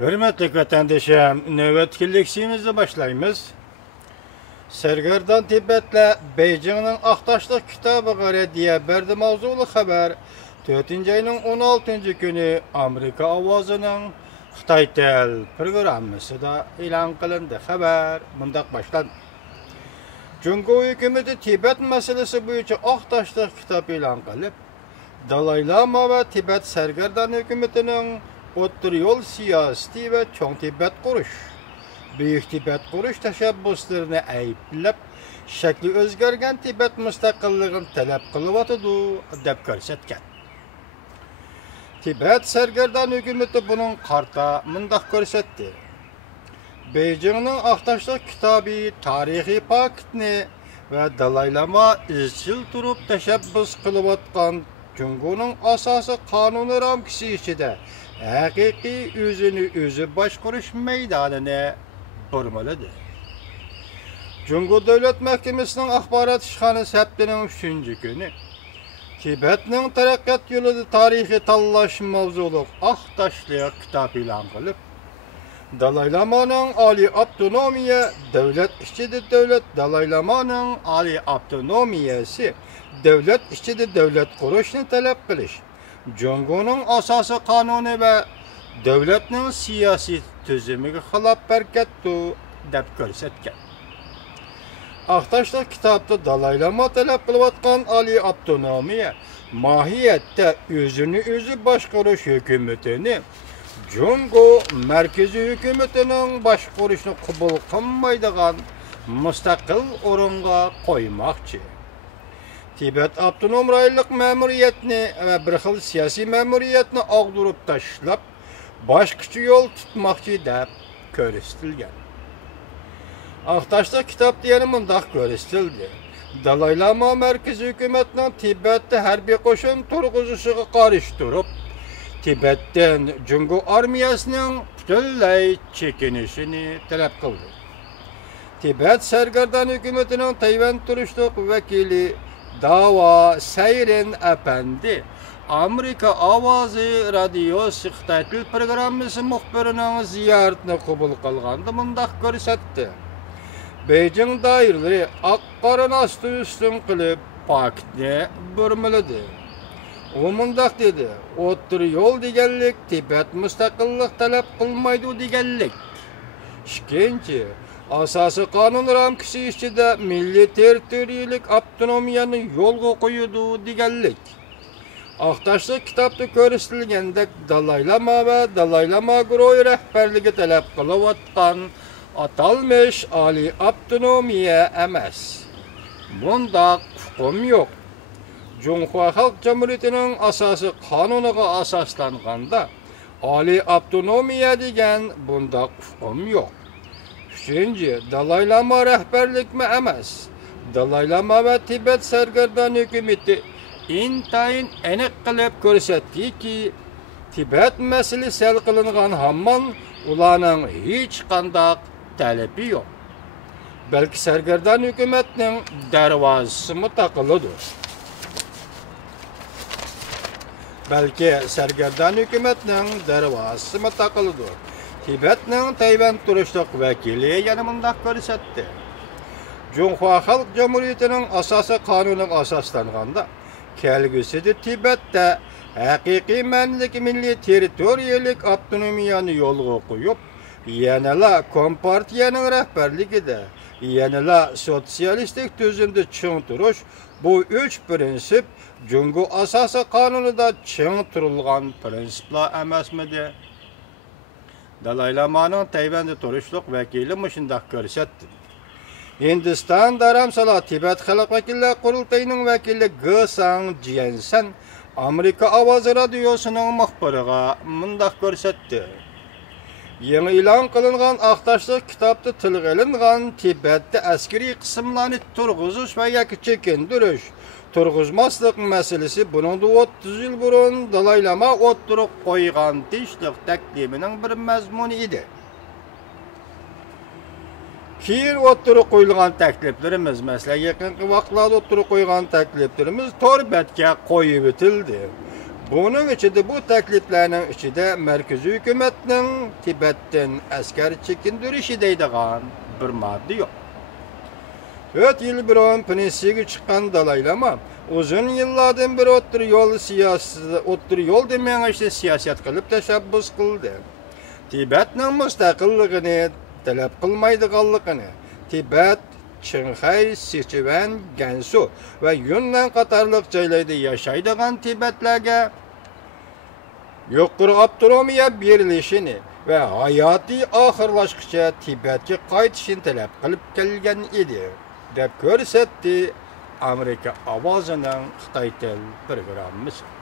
Hürmetli vatandaşım, nöbetçiliğimizi başlayımız. Sergerdan Tibet'le Beijing'in Ahtaşlık kitabı göre diye berdi mavzulu haber 4. ayının 16. günü Amerika avazının Xitay Tel programısı da ilan kılındı. Haber mındak başlandı. Cumhur hükümeti Tibet meselesi boyunca Ahtaşlık kitabı ilan kılıp Dalai Lama ve Tibet Sergerdan hükümetinin O'ttir yol siyaseti ve Çoğ Tibet kuruş, Büyük Tibet kuruş teşebbüslerini ayıplap, şekli özgergen Tibet müstakillığını talep kılıvatıdı, dep görsetken. Tibet Sergerdan hükümeti bunun karta mındak görsetti. Beijing'in Ahtaşlık kitabı tarihi paketini ve Dalai Lama izchil turup teşebbüs kılıvatkan Cumhur'un asası kanunu ramkisi içinde hakiki özünü başkuruş meydanına burmalıdır. Cumhur Devlet Mahkemesi'nin ahbarat işhanesi heptinin 3. günü Tibet'nin terakkat yolu tarihi tallaş mavzuluk Ahtaşlık kitabı ilan kılıp Dalai Lama'nın Ali Abdünomiye devlet işçide devlet Dalai Lama'nın Ali Abdünomiyesi devlet işçide devlet kuruşunu talep kılış. Cumhur'un asası kanunu ve devletinin siyasi tüzümüge xilap berkettu dep görsetken. Ahtaşlık kitapta Dalai Lama talep kılıvatkan Ali Abdünomiye mahiyette özü başkuruş hükümetini Cumhur merkezi hükümetinin başkuruşunu kubul kılmaydıgan müstakil orunga koymakçı. Tibet Abdünom raylık memuriyetini ve bir xil siyasi memuriyetini ağdırıp taşlap, başkıcı yol tutmakçı dep körüstilgen. Ahtaşlık kitap diyeni mındak körüstildi. Dalai Lama merkezi hükümetinin Tibet'te harbiy koşun turguzuşuğu karıştırıp, Tibet'ten Cumhur armiyasının bütünley çekinişini talep kıldı. Tibet Sergerdan hükümetinin Tayvan turuşluk vekili Dava Seyrin Efendi, Amerika Avazı Radyosu Xitay Til programısı muhbirinin ziyaretini kubul kılgandı mındak görsetdi. Beijing dairleri akkarın astı üstün kılıp paketini bürmülüdü. O mındak dedi, O'ttir yol degellik Tibet müstakillik talep kılmaydı degellik. İkinci, asası kanun ramkisi içinde milli territoriyalık abdünomiyanı yolga koyudu degellik. Ahtaşlık kitapta körüstilgendek Dalai Lama ve Dalai Lama Groy rehberligi talep kılıvatkan atalmış Ali Abdünomiye emas. Bunda hukum yok. Cumhur Halk Cumhuriyeti'nin asası kanunuga asaslanganda Ali Abdünomiye degen bunda hukum yok. Üçüncü, Dalai Lama rehberlik mi emas? Dalai Lama ve Tibet Sergerdan hükümeti intayin enek kılıp görsetdi ki Tibet meselesi hal kılıngan hamman ulanın hiç kandak talebi yok. Belki Sergerdan hükümetinin dervazısı mı takılıdır? Belki Sergerdan hükümetinin dervazısı mı takılıdır? Tibet'nin Tayvan turuşluk vekili yanımında görsetdi. Cumhur Halk Cumhuriyeti'nin asası kanunun asaslanganda, kelgüsüdür Tibet'te hakiki mənlik milli territoriyalık abdünomiyanı yolga koyup, yanıla Kompartiyanın rehberligide, yanıla sosyalistik tüzümde çıng turuş, bu üç prinsip Cumhur asası kanununda çıng turulgan prinsipla emasmidi? Dalai Lama'nın Tayvan'da turuşluk vekili mışındak görsetdi. Hindistan Dharamsala Tibet Halk Vekiller Kurultayı'nın vekili Gesang Jiansen, Amerika Avazı Radyosu'nun muhbiriga mındak görsetdi. Yeni ilan kılıngan Ahtaşlık kitapta tilga ilingan Tibet'te askeri kısımlarını turguzuş ve yaki çekindiriş, turguzmaslık meselesi bunun da 30 yıl burun Dalai Lama otturup koygan tişlik takdiminin bir mezmunu idi. Keyin otturup koyulgan takliflerimiz, mesela yakınki vaqtlarda otturup koygan takliflerimiz tor betke koyup etildi. Bunun içinde bu tekliflerinin içinde merkezi hükümetin Tibet'ten asker çekindirişi deydiğen bir madde yok. 4 yıl burun Prinsi'ye çıkan Dalai Lama uzun yıllardan beri otur yol demeyen işte siyaset kılıp teşebbüs kıldı. Tibet'nin müstakilligini talep kılmaydıganligini, Tibet, Qinghai, Sichuan, Gansu ve Yunnan qatarlıq joylarda yaşaydigan Tibetlerge yuqori avtonomiya berilishini ve hayati ahırlaşqıça Tibet'e qaytishini talep qilib kelgan edi, deb ko'rsatdi Amerika ovozinin Xitoy til programmasi.